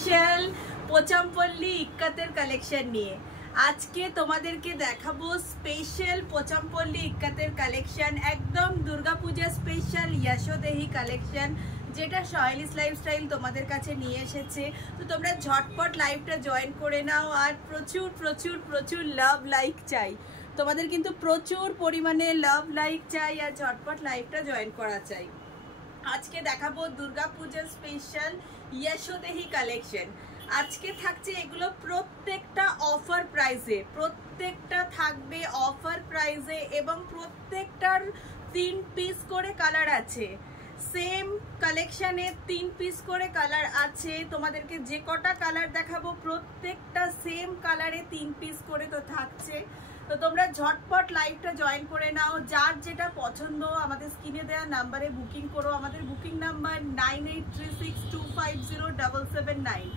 Special পোচামপল্লী ইক্কাতের collection নিয়ে আজকে তোমাদেরকে দেখাবো স্পেশাল পোচামপল্লী ইক্কাতের কালেকশন, একদম দুর্গাপূজা স্পেশাল ইয়াশোদেহি কালেকশন, যেটা সহেলিস লাইফস্টাইল তোমাদের কাছে নিয়ে এসেছে। তো তোমরা ঝটপট লাইভটা জয়েন করে নাও, আর প্রচুর প্রচুর প্রচুর লাভ লাইক চাই তোমাদের, কিন্তু প্রচুর পরিমাণে লাভ লাইক চাই আর ঝটপট লাইভটা জয়েন করা চাই। আজকে দেখাবো দুর্গাপূজা স্পেশাল ইয়াশোদেহি কালেকশন। আজকে থাকছে এগুলো প্রত্যেকটা অফার প্রাইসে, প্রত্যেকটা থাকবে অফার প্রাইসে এবং প্রত্যেকটার 3 পিস করে কালার আছে। সেম কালেকশনে 3 পিস করে কালার আছে। তোমাদেরকে যে কটা কালার দেখাবো প্রত্যেকটা সেম কালারে 3 পিস করে তো থাকছে। তো তোমরা ঝটপট লাইভটা জয়েন করে নাও, যার যেটা পছন্দ আমাদের স্ক্রিনে দেওয়া নাম্বারে বুকিং করো। আমাদের বুকিং নাম্বার 9836250779।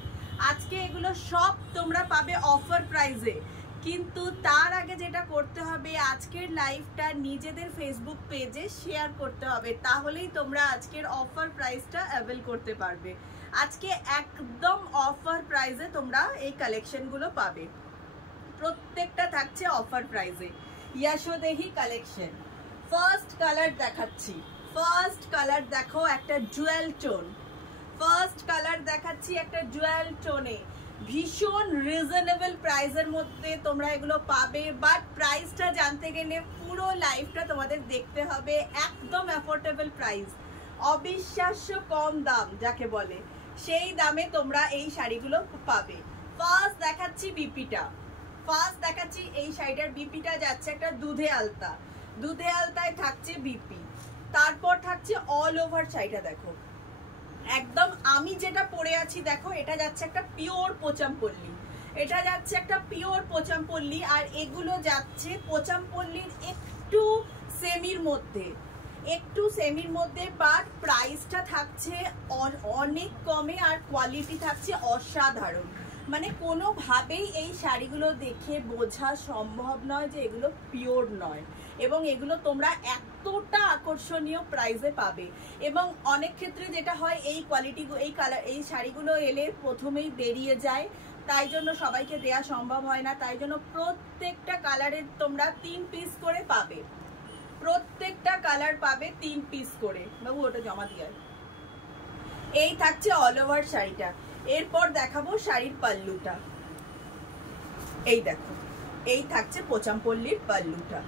আজকে এগুলো সব তোমরা পাবে অফার প্রাইসে, কিন্তু তার আগে যেটা করতে হবে আজকের লাইভটা নিজেদের ফেসবুক পেজে শেয়ার করতে হবে, তাহলেই তোমরা আজকের অফার প্রাইসটা অ্যাভেল করতে পারবে। আজকে একদম অফার প্রাইসে তোমরা এই কালেকশনগুলো পাবে, প্রত্যেকটা থাকছে অফার প্রাইসে। ইয়াশোদেহি কালেকশন ফার্স্ট কালার দেখাচ্ছি। ফার্স্ট কালার দেখো, একটা জুয়েল টোন। ফার্স্ট কালার দেখাচ্ছি একটা জুয়েল টোনে, ভীষণ রিজনেবল প্রাইসের মধ্যে তোমরা এগুলো পাবে। বাট প্রাইসটা জানতে গেলে পুরো লাইফটা তোমাদের দেখতে হবে। একদম অ্যাফোর্ডেবল প্রাইস, অবিশ্বাস্য কম দাম যাকে বলে, সেই দামে তোমরা এই শাড়িগুলো পাবে। ফার্স্ট দেখাচ্ছি বিপিটা। ফার্স্ট দেখাচ্ছি এই শাড়িটার বিপিটা যাচ্ছে একটা দুধে আলতা, দুধে আলতায় থাকছে বিপি। তারপর থাকছে অল ওভার শাড়িটা দেখো, একদম আমি যেটা পরে আছি দেখো, এটা যাচ্ছে একটা পিওর পোচামপল্লী, এটা যাচ্ছে একটা পিওর পোচামপল্লী। আর এগুলো যাচ্ছে পোচামপল্লীর একটু সেমির মধ্যে, একটু সেমির মধ্যে, বাট প্রাইসটা থাকছে অনেক কমে আর কোয়ালিটি থাকছে অসাধারণ। মানে কোনোভাবেই এই শাড়িগুলো দেখে বোঝা সম্ভব নয় যে এগুলো পিওর নয়, এবং এগুলো তোমরা এতটা আকর্ষণীয় প্রাইসে পাবে। এবং অনেক ক্ষেত্রে যেটা হয় এই কোয়ালিটি এই কালার এই শাড়িগুলো এলে প্রথমেই বেরিয়ে যায়, তাই জন্য সবাইকে দেয়া সম্ভব হয় না। তাই জন্য প্রত্যেকটা কালারের তোমরা 3 পিস করে পাবে, প্রত্যেকটা কালার পাবে 3 পিস করে। বাবু ওটা জমা দিয়ে, এই থাকছে অল ওভার শাড়িটা। এরপর দেখাবো শাড়ির পাল্লুটা, এই দেখো, এই থাকছে পোচামপল্লীর পাল্লুটা,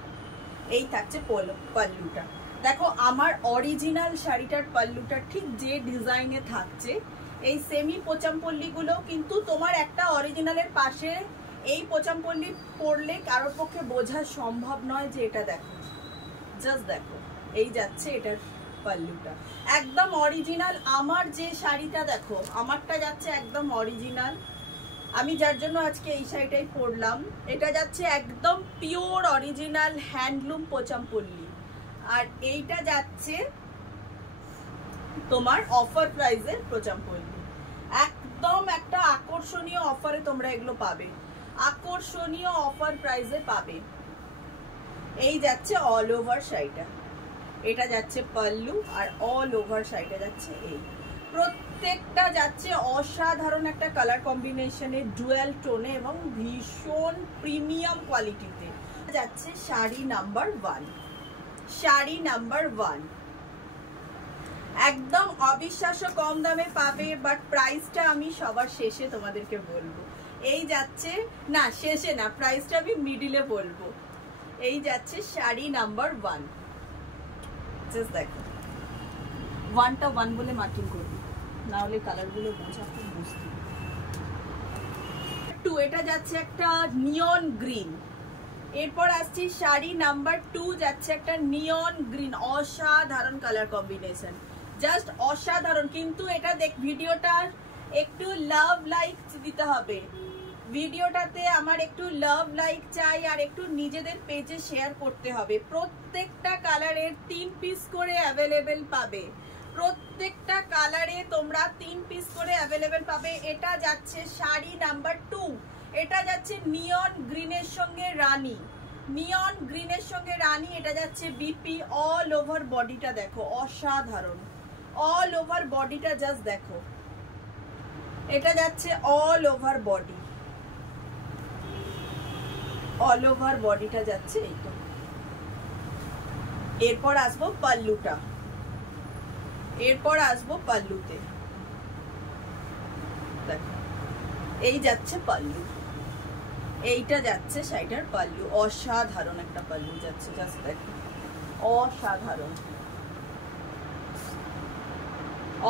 এই থাকছে পাল্লুটা। দেখো আমার অরিজিনাল শাড়িটার পাল্লুটা ঠিক যে ডিজাইনে থাকছে, এই সেমি পোচামপল্লীগুলো কিন্তু তোমার একটা অরিজিনালের পাশে এই পোচামপল্লী পরলে কারোর পক্ষে বোঝা সম্ভব নয় যে এটা দেখো, জাস্ট দেখো, এই যাচ্ছে এটার পাল্লুটা একদম অরিজিনাল। আমার যে শাড়িটা দেখো, আমারটা যাচ্ছে একদম অরিজিনাল, আমি যার জন্য আজকে এই শাড়িটাই পরলাম। এটা যাচ্ছে একদম পিওর অরিজিনাল হ্যান্ডলুম পোচামপল্লী, আর এইটা যাচ্ছে তোমার অফার প্রাইসের পোচামপল্লী। একদম একটা আকর্ষণীয় অফারে তোমরা এগুলো পাবে, আকর্ষণীয় অফার প্রাইসে পাবে। এই যাচ্ছে অল ওভার শাড়িটা, এটা যাচ্ছে পাল্লু, আর অল ওভার শাড়িটা যাচ্ছে এই। প্রত্যেকটা যাচ্ছে অসাধারণ একটা কালার কম্বিনেশনে, ডুয়েল টোনে এবং ভীষণ প্রিমিয়াম কোয়ালিটিতে যাচ্ছে। শাড়ি নাম্বার 1, শাড়ি নাম্বার 1 একদম অবিশ্বাস্য কম দামে পাবে, বাট প্রাইসটা আমি সবার শেষে তোমাদেরকে বলবো। এই যাচ্ছে, না শেষে না, প্রাইসটা আমি মিডিলে বলবো। এই যাচ্ছে শাড়ি নাম্বার 1, জাস্ট দেখো, 1টা 1 বলে মার্কিং করবি, না হলে কালারগুলো বোঝা খুব মুশকিল। 2 এটা যাচ্ছে একটা নিয়ন গ্রিন। এরপর আসছি শাড়ি নাম্বার 2, যাচ্ছে একটা নিয়ন গ্রিন, অসাধারণ কালার কম্বিনেশন, জাস্ট অসাধারণ। কিন্তু এটা দেখ, ভিডিওটা একটু লাভ লাইক দিতে হবে, ভিডিওটাতে আমার একটু লাভ লাইক চাই আর একটু নিজেদের পেজে শেয়ার করতে হবে। প্রত্যেকটা কালারের 3 পিস করে অ্যাভেলেবেল পাবে, প্রত্যেকটা কালারে তোমরা 3 পিস করে অ্যাভেলেবেল পাবে। এটা যাচ্ছে শাড়ি নাম্বার 2, এটা যাচ্ছে নিয়ন গ্রিনের সঙ্গে রানী, নিয়ন গ্রিনের সঙ্গে রানী। এটা যাচ্ছে বিপি। অল ওভার বডিটা দেখো, অসাধারণ, অল ওভার বডিটা জাস্ট দেখো, এটা যাচ্ছে all over body, all over বডিটা যাচ্ছে এইটা। এরপর আসবো পাল্লুটা, এরপর আসবো পাল্লুতে, দেখো এই যাচ্ছে পাল্লু, এইটা যাচ্ছে শাড়িটার পাল্লু। অসাধারণ একটা পাল্লু যাচ্ছে, জাস্ট দেখো অসাধারণ,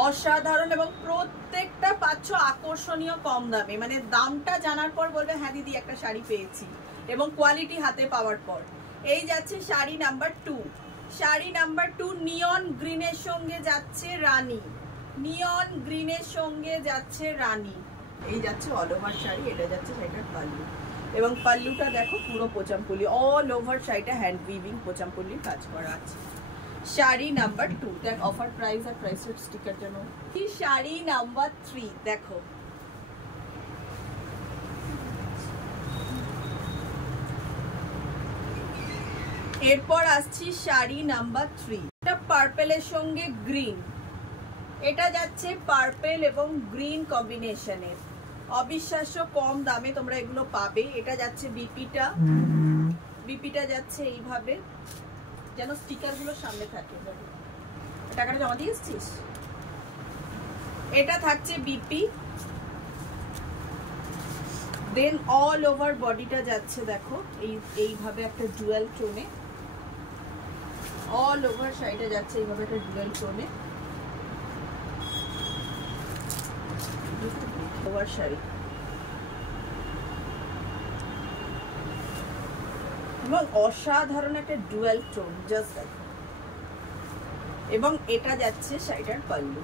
অসাধারণ। এবং প্রত্যেকটা পাচ্ছ আকর্ষণীয় কম দামে, মানে দামটা জানার পর বলবে হ্যাঁ দিদি একটা শাড়ি পেয়েছি, এবং কোয়ালিটি হাতে পাওয়ার পর। এই যাচ্ছে শাড়ি নাম্বার 2, শাড়ি নাম্বার 2 নিয়ন গ্রিনের সঙ্গে যাচ্ছে রানী, নিয়ন গ্রিনের সঙ্গে যাচ্ছে রানী। এই যাচ্ছে অল ওভার শাড়ি, এটা যাচ্ছে শাড়িটার পাল্লু, এবং পাল্লুটা দেখো পুরো পোচামপল্লি, অল ওভার শাড়িটা হ্যান্ড উইভিং পোচামপল্লির কাজ করা আছে। শাড়ি নাম্বার 2 দেখ অফার প্রাইস আর প্রাইসের স্টিকার জন্য। শাড়ি নাম্বার 3 দেখো, এরপর আসছি শাড়ি নাম্বার 3, এটা পার্পেলের সঙ্গে গ্রিন, এটা যাচ্ছে পার্পেল এবং গ্রিন কম্বিনেশনের, অবিশ্বাস্য কম দামে তোমরা এগুলো পাবে। এটা যাচ্ছে বিপিটা, বিপিটা যাচ্ছে এইভাবে, যেন স্টিকার গুলো সামনে থাকে। টাকাটা জমা দিয়ে এসছিস? এটা থাকছে বিপি, দেন অল ওভার বডিটা যাচ্ছে দেখো এইভাবে একটা ডুয়াল টোনে, অল ওভার শাড়িটা যাচ্ছে এইভাবে একটা ডুয়াল টোনে, ওভার শাড়ি, এবং অসাধারণ একটা ডুয়াল টোন, জাস্ট দেখো। এবং এটা যাচ্ছে শাড়িটার পাল্লু,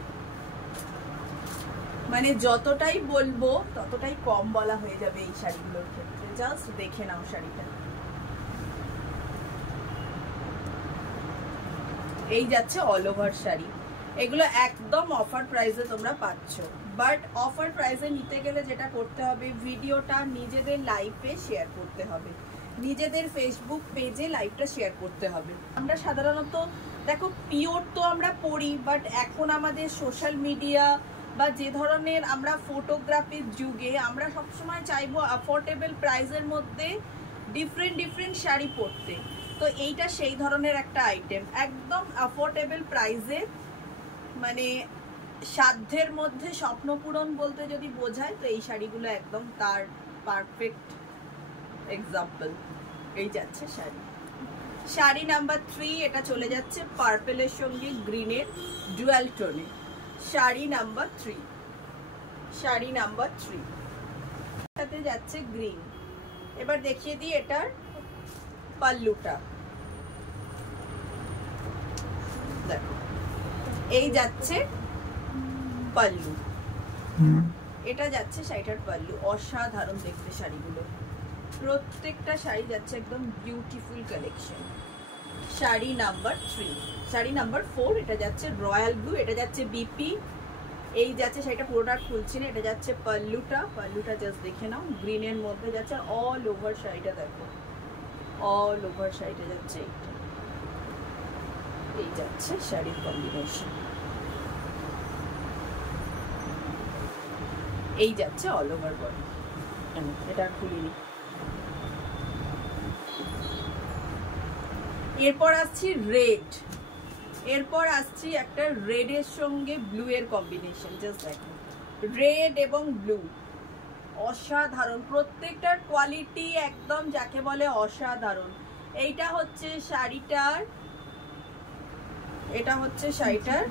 মানে যতটাই বলবো ততটাই কম বলা হয়ে যাবে এই শাড়িগুলোর ক্ষেত্রে, জাস্ট দেখে নাও শাড়িটা। এই যাচ্ছে অল ওভার শাড়ি, এগুলো একদম অফার প্রাইসে তোমরা পাচ্ছ। বাট অফার প্রাইসে নিতে গেলে যেটা করতে হবে, ভিডিওটা নিজেদের লাইভে শেয়ার করতে হবে, নিজেদের ফেসবুক পেজে লাইভটা শেয়ার করতে হবে। আমরা সাধারণত দেখো পিওর তো আমরা পড়ি, বাট এখন আমাদের সোশ্যাল মিডিয়া বা যে ধরনের আমরা ফটোগ্রাফির যুগে আমরা সবসময় চাইবো অ্যাফোর্ডেবল প্রাইসের মধ্যে ডিফারেন্ট ডিফারেন্ট শাড়ি পরতে। তো এইটা সেই ধরনের একটা আইটেম, একদম অ্যাফোর্ডেবল প্রাইসে, মানে সাধ্যের মধ্যে স্বপ্ন পূরণ বলতে যদি বোঝায় তো এই শাড়িগুলো একদম তার পারফেক্ট এক্সাম্পল। এই যাচ্ছে শাড়ি, শাড়ি নাম্বার 3, এটা চলে যাচ্ছে পার্পেলের সঙ্গে গ্রিনের ডুয়াল টোনে। শাড়ি নাম্বার 3, শাড়ি নাম্বার 3 সাথে যাচ্ছে গ্রিন। এবার দেখিয়ে দিই এটার পাল্লুটা, দেখো এই যাচ্ছে পাল্লু, এটা যাচ্ছে শাড়িটার পাল্লু। অসাধারণ দেখতে শাড়িগুলো, প্রত্যেকটা শাড়ি যাচ্ছে একদম beautiful collection. Sari number 3, sari number 4, এটা যাচ্ছে রয়্যাল ব্লু, এটা যাচ্ছে বিপি। এই যাচ্ছে শাড়িটা পুরোটা খুলছি না, এটা যাচ্ছে পাল্লুটা, পাল্লুটা জাস্ট দেখে নাও, গ্রিনের মধ্যে যাচ্ছে অল ওভার শাড়িটা, দেখো অল ওভার শাড়িটা যাচ্ছে এইটা। এই যাচ্ছে শাড়ির কম্বিনেশন, এই যাচ্ছে অল ওভার বডি। এটা খুলিনি। এরপর আসছি রেড, এরপর আসছি একটা রেডের সঙ্গে ব্লু এর কম্বিনেশন, জাস্ট দেখো রেড এবং ব্লু, অসাধারণ, প্রত্যেকটার কোয়ালিটি একদম যাকে বলে অসাধারণ। এইটা হচ্ছে শাড়িটার, এটা হচ্ছে শাড়িটার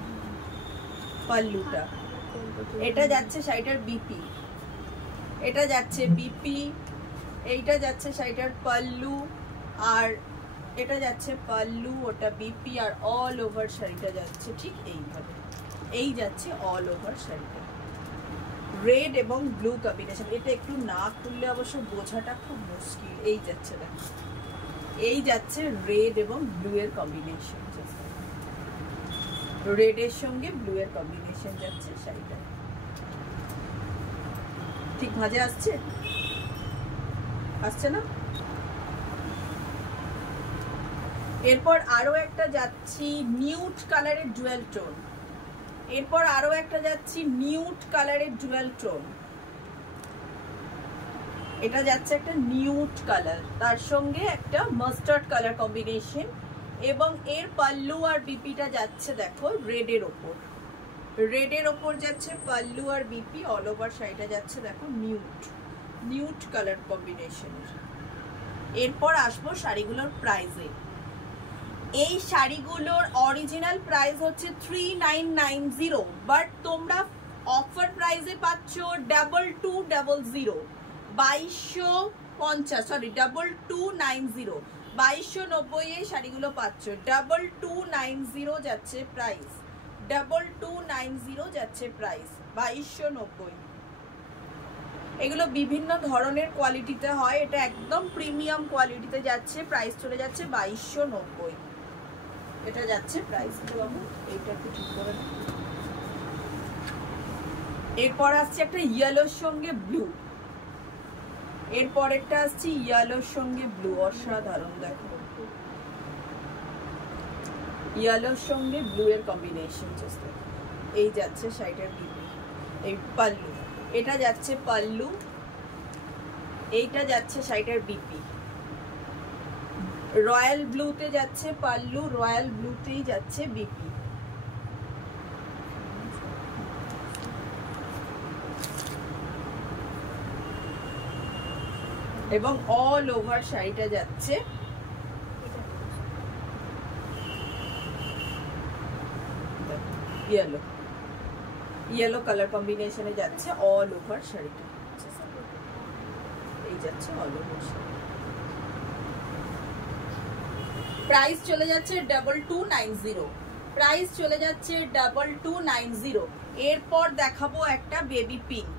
পাল্লুটা, এটা যাচ্ছে শাড়িটার বিপি, এটা যাচ্ছে বিপি, এইটা যাচ্ছে শাড়িটার পাল্লু, আর এটা যাচ্ছে পাল্লু, ওটা বিপি, আর অল ওভার শাড়িটা যাচ্ছে ঠিক এইভাবে। এই যাচ্ছে অল ওভার শাড়িটা, রেড এবং ব্লু কম্বিনেশন। এটা একটু না খুললে অবশ্য বোঝাটা খুব মুশকিল। এই যাচ্ছে দেখো, এই যাচ্ছে রেড এবং ব্লু এর কম্বিনেশন, রেডের সঙ্গে ব্লু এর কম্বিনেশন যাচ্ছে শাড়িটা। ঠিক ভাজে আসছে, আসছে না? এরপর আরো একটা যাচ্ছি নিউড কালারের ডুয়েল টোন, এরপর আরো একটা যাচ্ছি নিউড কালারের ডুয়াল টোন, এটা যাচ্ছে একটা নিউড কালার, তার সঙ্গে একটা মাস্টার্ড কালার কম্বিনেশন, এবং এর পাল্লু আর বিপিটা যাচ্ছে দেখো রেডের ওপর, রেডের ওপর যাচ্ছে পাল্লু আর বিপি, অল ওভার শাড়িটা যাচ্ছে দেখো নিউড কালার কম্বিনেশনের। এরপর আসবো শাড়িগুলোর প্রাইসে। এই শাড়িগুলোর অরিজিনাল প্রাইস হচ্ছে 3990, বাট তোমরা অফার প্রাইসে পাচ্ছ 2200, 2250, সরি 2290, 2290 এই শাড়িগুলো পাচ্ছ, 2290 যাচ্ছে প্রাইস, 2290 যাচ্ছে প্রাইস, 2290। এগুলো বিভিন্ন ধরনের কোয়ালিটিতে হয়, এটা একদম প্রিমিয়াম কোয়ালিটিতে যাচ্ছে, প্রাইস চলে যাচ্ছে 2290, এটা যাচ্ছে প্রাইস। এইটা একটু ঠিক করে নাও। এরপর আসছে একটা ইয়েলোর সঙ্গে ব্লু, এরপর একটা আসছে ইয়েলোর সঙ্গে ব্লু, অসাধারণ দেখো, ইয়েলোর সঙ্গে ব্লু এর কম্বিনেশন, এই যাচ্ছে শাড়িটার বিপি, এই পাল্লু, এটা যাচ্ছে পাল্লু, এইটা যাচ্ছে শাড়িটার বিপি, রয়্যাল ব্লুতে যাচ্ছে পাল্লু, রয়্যাল ব্লুতেই যাচ্ছে বিপি। এবং অল ওভার শাড়িটা যাচ্ছে ইয়েলো, ইয়েলো কালার কম্বিনেশনে যাচ্ছে অল ওভার শাড়িটা, এই যাচ্ছে অল ওভার শাড়ি। প্রাইস চলে যাচ্ছে 2290, প্রাইস চলে যাচ্ছে 2290। এরপর দেখাবো একটা বেবি পিঙ্ক,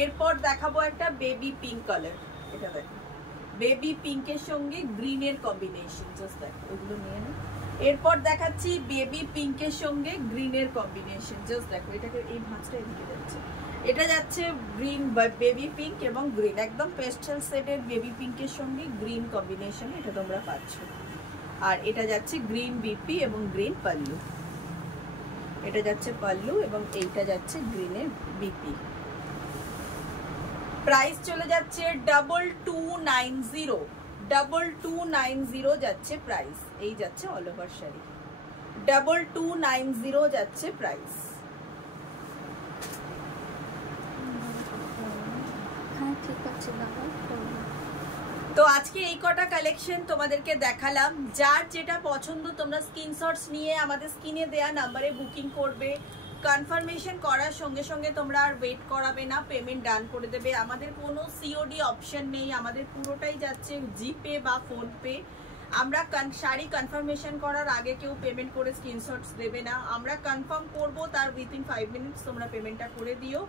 এরপর দেখাবো একটা বেবি পিঙ্ক কালার, এটা দেখো বেবি পিঙ্কের সঙ্গে গ্রিনের কম্বিনেশন, জাস্ট দেখো ওগুলো নিয়ে নাও। এরপর দেখাচ্ছি বেবি পিঙ্কের সঙ্গে গ্রিনের কম্বিনেশন, জাস্ট দেখো এটাকে এই ভাঁজটা এদিকে যাচ্ছে, এটা যাচ্ছে গ্রিন বা বেবি পিঙ্ক এবং গ্রিন, একদম পেস্টাল শেডের বেবি পিঙ্কের সঙ্গে গ্রিন কম্বিনেশন, এটা তোমরা পাচ্ছ। আর এটা যাচ্ছে গ্রিন বিপি এবং গ্রিন পাল্লু, এটা যাচ্ছে পাল্লু এবং এইটা যাচ্ছে গ্রিনের বিপি। প্রাইস চলে যাচ্ছে 2290, 2290 যাচ্ছে প্রাইস, এই যাচ্ছে অল ওভার শাড়ি, 2290 যাচ্ছে প্রাইস। হ্যাঁ ঠিক আছে দাদা। তো আজকে এই কটা কালেকশন তোমাদেরকে দেখালাম, যার যেটা পছন্দ তোমরা স্ক্রিনশটস নিয়ে আমাদের স্ক্রিনে দেয়া নাম্বারে বুকিং করবে, কনফার্মেশন করার সঙ্গে সঙ্গে তোমরা আর ওয়েট করাবে না, পেমেন্ট ডান করে দেবে। আমাদের কোনো সিওডি অপশন নেই, আমাদের পুরোটাই যাচ্ছে জিপে বা ফোনপে। আমরা শাড়ি কনফার্মেশন করার আগে কেউ পেমেন্ট করে স্ক্রিনশটস দেবে না, আমরা কনফার্ম করব, তার উইথিন 5 মিনিটস তোমরা পেমেন্টটা করে দিও,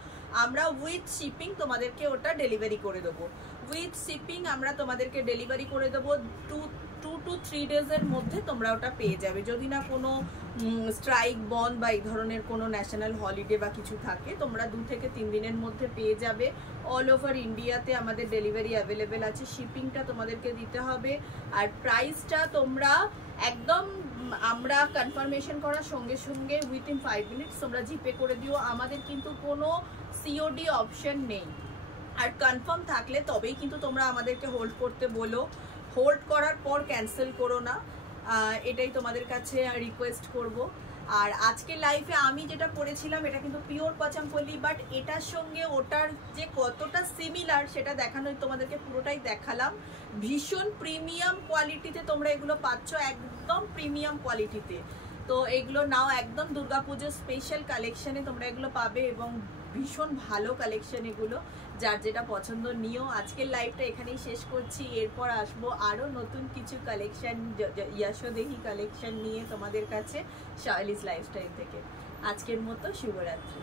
আমরা উইথ শিপিং তোমাদেরকে ওটা ডেলিভারি করে দেবো। উইথ শিপিং আমরা তোমাদেরকে ডেলিভারি করে দেবো 2 to 3 ডেজের মধ্যে তোমরা ওটা পেয়ে যাবে, যদি না কোনো স্ট্রাইক বন্ধ বা এই ধরনের কোনো ন্যাশনাল হলিডে বা কিছু থাকে, তোমরা 2 থেকে 3 দিনের মধ্যে পেয়ে যাবে। অল ওভার ইন্ডিয়াতে আমাদের ডেলিভারি অ্যাভেলেবেল আছে, শিপিংটা তোমাদেরকে দিতে হবে। আর প্রাইসটা তোমরা একদম আমরা কনফার্মেশন করার সঙ্গে সঙ্গে উইথিন 5 মিনিটস তোমরা জিপে করে দিও, আমাদের কিন্তু কোনো সিওডি অপশন নেই। আর কনফার্ম থাকলে তবেই কিন্তু তোমরা আমাদেরকে হোল্ড করতে বলো, হোল্ড করার পর ক্যান্সেল করো না, এটাই তোমাদের কাছে রিকোয়েস্ট করব। আর আজকে লাইফে আমি যেটা পরেছিলাম এটা কিন্তু পিওর পাচামপল্লি, বাট এটার সঙ্গে ওটার যে কতটা সিমিলার সেটা দেখানোই তোমাদেরকে পুরোটাই দেখালাম। ভীষণ প্রিমিয়াম কোয়ালিটিতে তোমরা এগুলো পাচ্ছ, একদম প্রিমিয়াম কোয়ালিটিতে। তো এগুলো নাও একদম দুর্গাপুজোর স্পেশাল কালেকশানে তোমরা এগুলো পাবে এবং ভীষণ ভালো কালেকশন এগুলো, যার যেটা পছন্দ নিও। আজকের লাইভটা এখানেই শেষ করছি, এরপর আসবো আরও নতুন কিছু কালেকশন, ইয়াশোদেহি কালেকশন নিয়ে তোমাদের কাছে শার্লিস লাইফস্টাইল থেকে। আজকের মতো শুভরাত্রি।